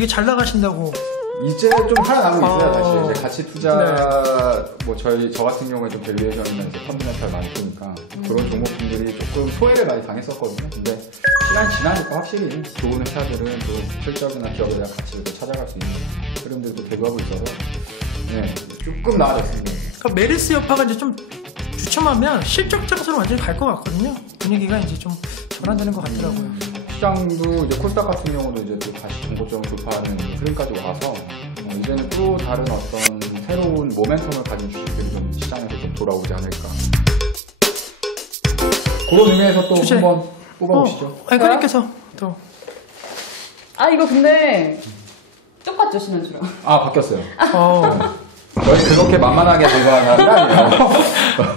되게 잘 나가신다고. 이제 좀 살아나고 있어요. 다시 어. 이제 가치 투자 뭐 저 같은 경우에 좀 밸류에이션이나 이제 펀드멘탈 많이 보니까 그런 종목들이 조금 소외를 많이 당했었거든요. 근데 시간 지나니까 확실히 좋은 회사들은 또 실적이나 기업에 대한 가치를 또 찾아갈 수 있는 흐름들도 대두하고 있어서 네, 조금 나아졌습니다. 그러니까 메르스 여파가 이제 좀 주춤하면 실적 장소로 완전히 갈 것 같거든요. 분위기가 이제 좀 전환되는 것 같더라고요. 시장도 이제 코스닥 같은 경우도 이제 또 다시 정고점을 돌파하는 흐름까지 와서 이제는 또 다른 어떤 새로운 모멘텀을 가진 주식들이 좀 시장에서 좀 돌아오지 않을까. 그런 의미에서 또 주제. 한번 뽑아보시죠. 앵커님께서 또. 이거 근데 똑같죠, 지난주랑. 바뀌었어요. 저희 그렇게 만만하게 들어가는 거 아니에요?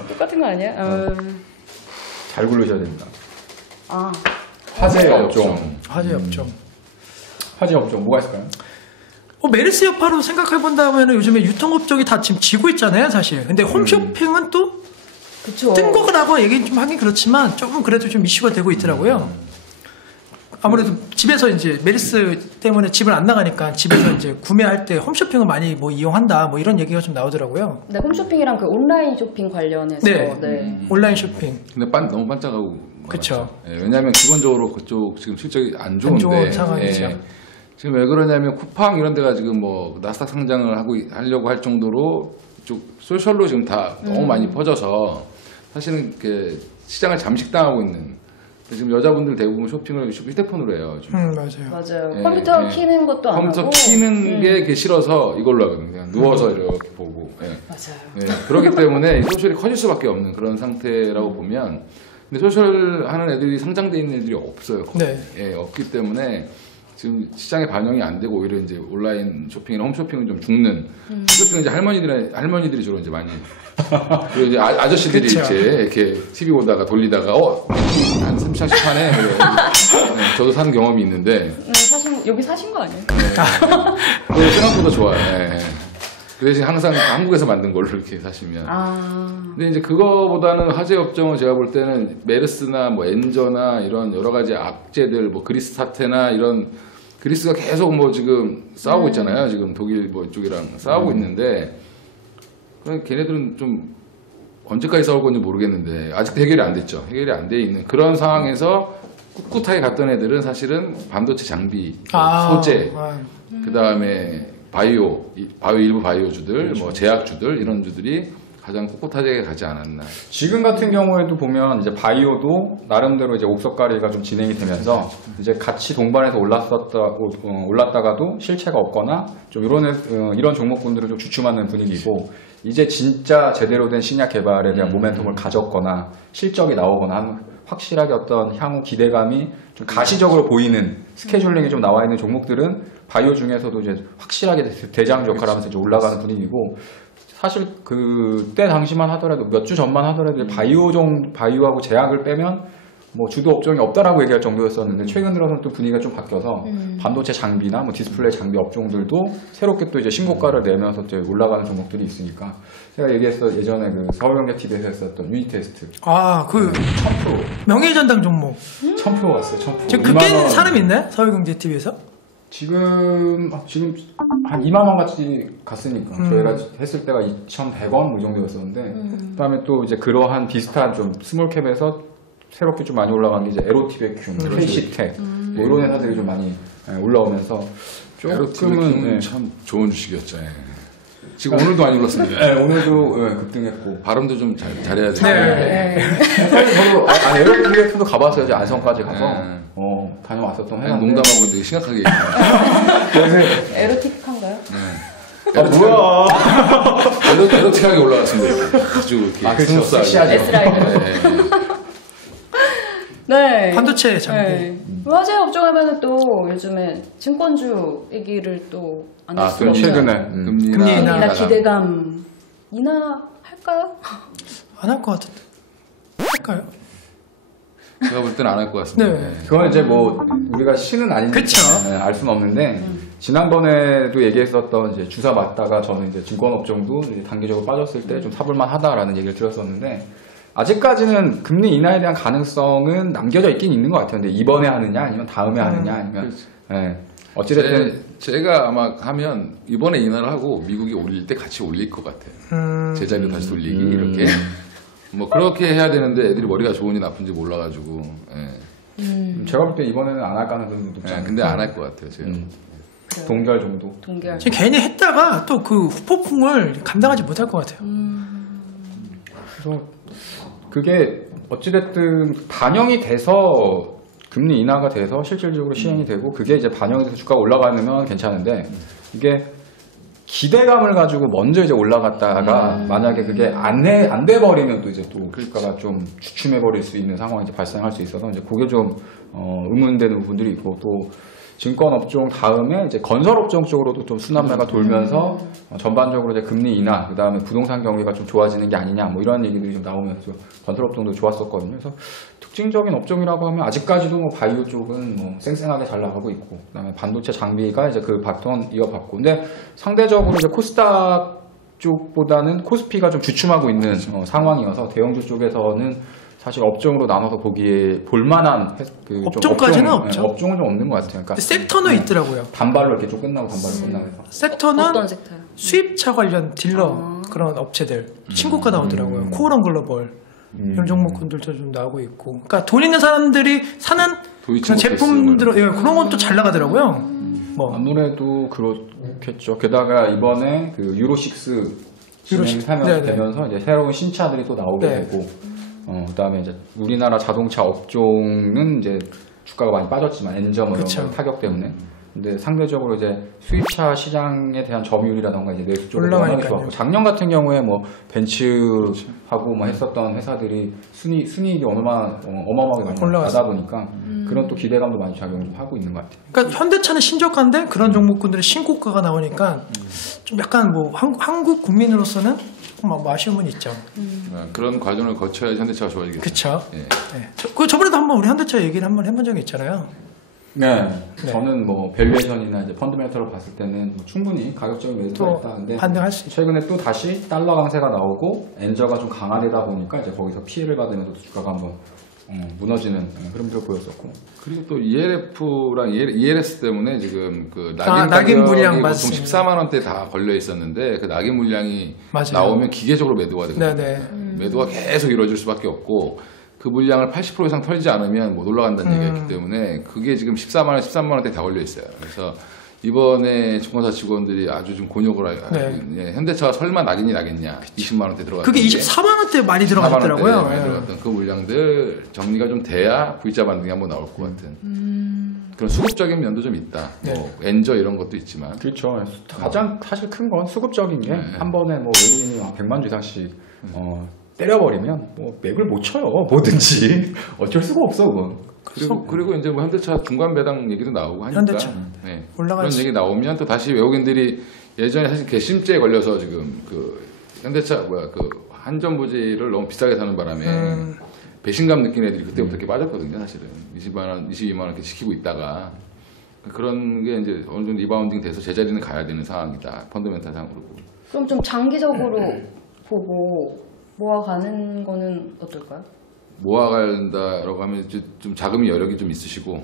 똑같은 거 아니야? 잘 고르셔야 됩니다. 화재 업종. 화재 업종. 화재 업종 뭐가 있을까요? 메르스 여파로 생각해본다면 요즘에 유통업종이 다 지금 지고 있잖아요, 사실. 근데 홈쇼핑은 또 그쵸. 뜬 거라고 얘기 좀 하긴 그렇지만 조금 그래도 좀 이슈가 되고 있더라고요. 아무래도 집에서 이제 메르스 때문에 집을 안 나가니까 집에서 이제 구매할 때 홈쇼핑을 많이 뭐 이용한다 뭐 이런 얘기가 좀 나오더라고요. 네, 홈쇼핑이랑 그 온라인 쇼핑 관련해서. 네. 온라인 쇼핑. 근데 너무 반짝하고. 그쵸. 예, 왜냐하면 기본적으로 그쪽 지금 실적이 안 좋은데. 안 좋은 상황이죠. 지금 왜 그러냐면 쿠팡 이런 데가 지금 뭐 나스닥 상장을 하려고 할 정도로 쪽 소셜로 지금 다 너무 많이 퍼져서 사실은 이렇게 시장을 잠식당하고 있는. 지금 여자분들 대부분 쇼핑을 휴대폰으로 해요. 맞아요. 예, 컴퓨터 예. 키는 것도 안 하고. 컴퓨터 키는 게 싫어서 이걸로 하거든요. 그냥 누워서 이렇게 보고. 예. 맞아요. 예, 그렇기 때문에 소셜이 커질 수밖에 없는 그런 상태라고 보면, 근데 소셜 하는 애들이 상장돼 있는 애들이 없어요. 네. 예, 없기 때문에 지금 시장에 반영이 안 되고 오히려 이제 온라인 쇼핑이나 홈쇼핑은 좀 죽는. 홈쇼핑은 이제 할머니들이 주로 이제 많이. 그리고 이제 아저씨들이 그쵸. 이제 이렇게 TV 보다가 돌리다가 한 30장씩 파네. 네, 저도 산 경험이 있는데. 여기 사신 거 아니에요? 그거 생각보다 좋아요. 예. 그 대신 항상 한국에서 만든 걸로 이렇게 사시면. 근데 이제 그거보다는 화재 업종은 제가 볼 때는 메르스나 뭐 엔저나 이런 여러 가지 악재들, 뭐 그리스 사태나 이런 그리스가 계속 뭐 지금 싸우고 있잖아요. 지금 독일 뭐 이쪽이랑 싸우고 있는데, 걔네들은 좀 언제까지 싸울 건지 모르겠는데 아직 해결이 안 됐죠. 해결이 안 돼 있는 그런 상황에서 꿋꿋하게 갔던 애들은 사실은 반도체 장비, 소재, 그 다음에 일부 바이오주들, 뭐 제약주들 이런 주들이 가장 꿋꿋하게 가지 않았나. 지금 같은 경우에도 보면 이제 바이오도 나름대로 이제 옥석가리가 좀 진행이 되면서 이제 같이 동반해서 올랐다가도 실체가 없거나 좀 이런 종목군들을 좀 주춤하는 분위기고, 이제 진짜 제대로 된 신약 개발에 대한 모멘텀을 가졌거나 실적이 나오거나 하는 확실하게 어떤 향후 기대감이 좀 가시적으로 보이는 스케줄링이 좀 나와 있는 종목들은 바이오 중에서도 이제 확실하게 대장 역할을 하면서 이제 올라가는 분위기고, 사실 그때 당시만 하더라도 몇 주 전만 하더라도 바이오하고 제약을 빼면 뭐 주도 업종이 없다라고 얘기할 정도였었는데, 최근 들어서는 또 분위기가 좀 바뀌어서 반도체 장비나 뭐 디스플레이 장비 업종들도 새롭게 또 이제 신고가를 내면서 이제 올라가는 종목들이 있으니까, 제가 예전에 그 서울경제TV에서 했었던 유니테스트. 그 1000% 명예전당 종목. 1000% 왔어요. 1000%. 지금 그 깬 사람 있나요? 서울경제TV에서? 지금 한 2만 원까지 갔으니까 저희가 했을 때가 2,100원 뭐 이 정도였었는데, 그다음에 또 이제 그러한 비슷한 좀 스몰캡에서 새롭게 좀 많이 올라간 게 이제 에로티베큐, KC텍 뭐 이런 회사들이 좀 많이 올라오면서 에로팀은 참 좋은 주식이었죠. 예. 지금 오늘도 많이 올랐습니다. 네, 오늘도 급등했고 발음도 좀 잘해야 돼요. 네. 사실 저도 에로티베큐도 가봤어요. 이제 안성까지 가서 다녀왔었던 회사. 농담하고 되게 심각하게. 에로틱한가요? 뭐야? 에로틱하게 올라갔습니다. 아주 이렇게 그렇죠. 섹시하죠. S라인. 네. 반도체 장비. 네. 화재 업종 하면은 또 요즘에 증권주 얘기를 또 안 할 수가 없죠. 최근에 금리 인하. 인하 기대감 인하할까요? 안 할 것 같은데. 할까요? 제가 볼 때는 안 할 것 같습니다. 네. 그건 이제 뭐 우리가 신은 아니니까 그쵸. 알 수는 없는데, 지난번에도 얘기했었던 이제 주사 맞다가 저는 이제 증권업종도 이제 단기적으로 빠졌을 때 좀 사볼만 하다라는 얘기를 들었었는데, 아직까지는 금리 인하에 대한 가능성은 남겨져 있긴 있는 것 같아요. 근데 이번에 하느냐 아니면 다음에 하느냐 아니면 어찌됐든 제가 아마 하면 이번에 인하를 하고 미국이 올릴 때 같이 올릴 것 같아요. 제자리로 다시 돌리기 이렇게 뭐 그렇게 해야 되는데 애들이 머리가 좋은지 나쁜지 몰라가지고. 예. 제가 볼 때 이번에는 안 할 가능성이 높지 예, 않아요. 근데 안 할 것 같아요. 제가. 동결 정도. 동결. 지금 괜히 했다가 또 그 후폭풍을 감당하지 못할 것 같아요. 그래서 그게 어찌됐든 반영이 돼서 금리 인하가 돼서 실질적으로 시행이 되고 그게 이제 반영이 돼서 주가가 올라가면 괜찮은데 이게 기대감을 가지고 먼저 이제 올라갔다가 만약에 그게 안 돼 버리면 또 이제 또 주가가 좀 주춤해 버릴 수 있는 상황이 이제 발생할 수 있어서 이제 그게 좀 의문되는 부분들이 있고 또 증권 업종 다음에 이제 건설 업종 쪽으로도 좀 순환매가 돌면서 전반적으로 이제 금리 인하 그다음에 부동산 경기가 좀 좋아지는 게 아니냐 뭐 이런 얘기들이 좀 나오면서 건설 업종도 좋았었거든요. 그래서 특징적인 업종이라고 하면 아직까지도 뭐 바이오 쪽은 뭐 쌩쌩하게 잘 나가고 있고 그다음에 반도체 장비가 이제 그 바톤 이어받고 근데 상대적으로 이제 코스닥 쪽보다는 코스피가 좀 주춤하고 있는 상황이어서 대형주 쪽에서는 사실 업종으로 나눠서 보기에 볼만한 그 업종까지는 좀 없죠. 업종은 좀 없는 것 같아요. 그러니까 섹터는 있더라고요. 단발로 이렇게 좀 끝나고 단발로 끝나고 해서. 섹터는 어떤 섹터요? 수입차 관련 딜러 그런 업체들 신고가 나오더라고요. 코오런 글로벌 이런 종목군들도 좀 나오고 있고. 그러니까 돈 있는 사람들이 사는 도이치 그런 제품들 모터스 예, 그런 건 또 잘 나가더라고요. 뭐 아무래도 그렇겠죠. 게다가 이번에 그 유로6 진행되면서 이제 새로운 신차들이 또 나오게 네. 되고, 그다음에 이제 우리나라 자동차 업종은 이제 주가가 많이 빠졌지만 엔저 뭐 이런 그쵸. 거 타격 때문에. 근데 상대적으로 이제 수입차 시장에 대한 점유율이라던가 이제 내수 쪽으로 올라가니까요. 영향이 좋았고 작년 같은 경우에 뭐 벤츠하고 뭐 했었던 회사들이 순이익이 어마어마하게 많이 올라갔어요. 나다 보니까 그런 또 기대감도 많이 작용을 좀 하고 있는 것 같아요. 그러니까 현대차는 신저가인데 그런 종목군들의 신고가가 나오니까 좀 약간 뭐 한국 국민으로서는 조금 뭐 아쉬운 분 있죠. 그런 과정을 거쳐야 현대차가 좋아지겠죠. 그렇죠. 예. 네. 저번에도 한번 우리 현대차 얘기를 한번 해본 적이 있잖아요. 네. 저는 뭐 밸류에이션이나 이제 펀드멘털로 봤을 때는 뭐 충분히 가격적인 매수가 또 있다는데 반등할 수 있죠. 최근에 또 다시 달러 강세가 나오고 엔저가 좀 강화되다 보니까 이제 거기서 피해를 받으면서 주가가 한번 무너지는 흐름도 보였었고. 그리고 또 ELF랑 ELS 때문에 지금 그 아, 낙인 낙인 가격이 물량 보통 맞습니다. 14만 원대 다 걸려 있었는데 그 낙인 물량이 맞아요. 나오면 기계적으로 매도가 되거든요. 네네. 매도가 계속 이루어질 수밖에 없고 그 물량을 80% 이상 털지 않으면 못 올라간다는 얘기였기 때문에 그게 지금 13만 원, 13만 원대 다 걸려 있어요. 그래서 이번에 증권사 직원들이 아주 좀 곤욕을 하고 네. 있는 현대차가 설마 낙인이 나겠냐 20만 원대 들어갔는데 그게 24만 원대 많이 들어갔더라고요. 많이 들어갔던 그 물량들 정리가 좀 돼야 V자 반등이 한번 나올 것 같은 그런 수급적인 면도 좀 있다. 뭐 엔저 이런 것도 있지만 그렇죠. 가장 사실 큰 건 수급적인 게 한 번에 뭐 외국인이 100만 주 이상씩 때려버리면 뭐 맥을 못 쳐요. 뭐든지 어쩔 수가 없어 그건. 그리고 이제 뭐 현대차 중간 배당 얘기도 나오고 하니까 현대차. 네. 올라갈 그런 수 얘기 나오면 또 다시 외국인들이 예전에 사실 괘씸죄에 걸려서 지금 그 현대차 그 한전부지를 너무 비싸게 사는 바람에 배신감 느낀 애들이 그때부터 이렇게 빠졌거든요. 사실은 20만 원, 22만 원 이렇게 지키고 있다가 그런 게 이제 어느 정도 리바운딩 돼서 제자리는 가야 되는 상황이다. 펀더멘탈 상으로. 그럼 좀 장기적으로 보고 모아가는 거는 어떨까요? 모아간다라고 하면 좀 자금이 여력이 좀 있으시고,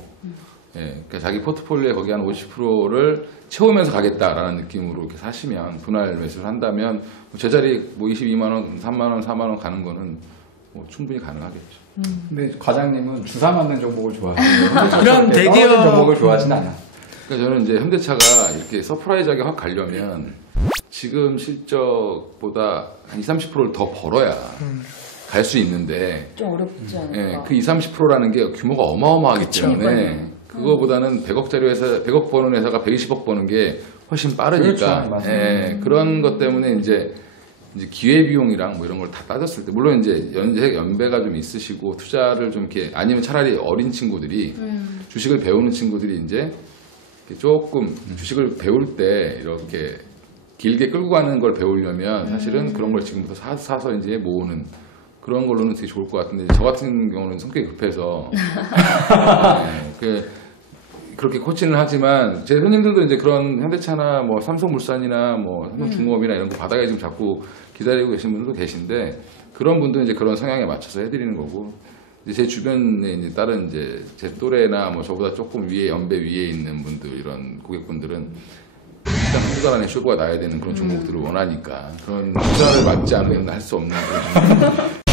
예, 그러니까 자기 포트폴리오에 거기 한 50%를 채우면서 가겠다라는 느낌으로 이렇게 사시면 분할 매수를 한다면 뭐 제자리 뭐 22만 원, 3만 원, 4만 원 가는 거는 뭐 충분히 가능하겠죠. 근데 과장님은 주사 맞는 종목을 좋아하시는 이런 대기업 종목을 좋아하진 않아. 그러니까 저는 이제 현대차가 이렇게 서프라이즈하게 확 가려면 지금 실적보다 한 20, 30%를 더 벌어야 갈 수 있는데 좀 어렵지 않을까? 예, 그 20, 30%라는 게 규모가 어마어마하기 때문에 그러니까요. 그거보다는 100억짜리 회사, 100억 버는 회사가 120억 버는 게 훨씬 빠르니까 그렇죠, 맞습니다. 예, 그런 것 때문에 이제 기회비용이랑 뭐 이런 걸 다 따졌을 때 물론 이제 연배가 좀 있으시고 투자를 좀 이렇게 아니면 차라리 어린 친구들이 주식을 배우는 친구들이 이제 조금 주식을 배울 때 이렇게 길게 끌고 가는 걸 배우려면 사실은 그런 걸 지금부터 사서 이제 모으는 그런 걸로는 되게 좋을 것 같은데 저 같은 경우는 성격이 급해서 그렇게 코칭을 하지만 제 손님들도 이제 그런 현대차나 뭐 삼성물산이나 뭐 삼성중공업이나 이런 거 바닥에 지금 자꾸 기다리고 계신 분들도 계신데 그런 분들은 이제 그런 성향에 맞춰서 해드리는 거고 이제 제 주변에 이제 다른 이제 제 또래나 뭐 저보다 조금 위에 연배 위에 있는 분들 이런 고객분들은 일단 한두 달 안에 쇼부가 나야 되는 그런 종목들을 원하니까 그런 투자를 맞지 않으면 할 수 없는 그런 종목.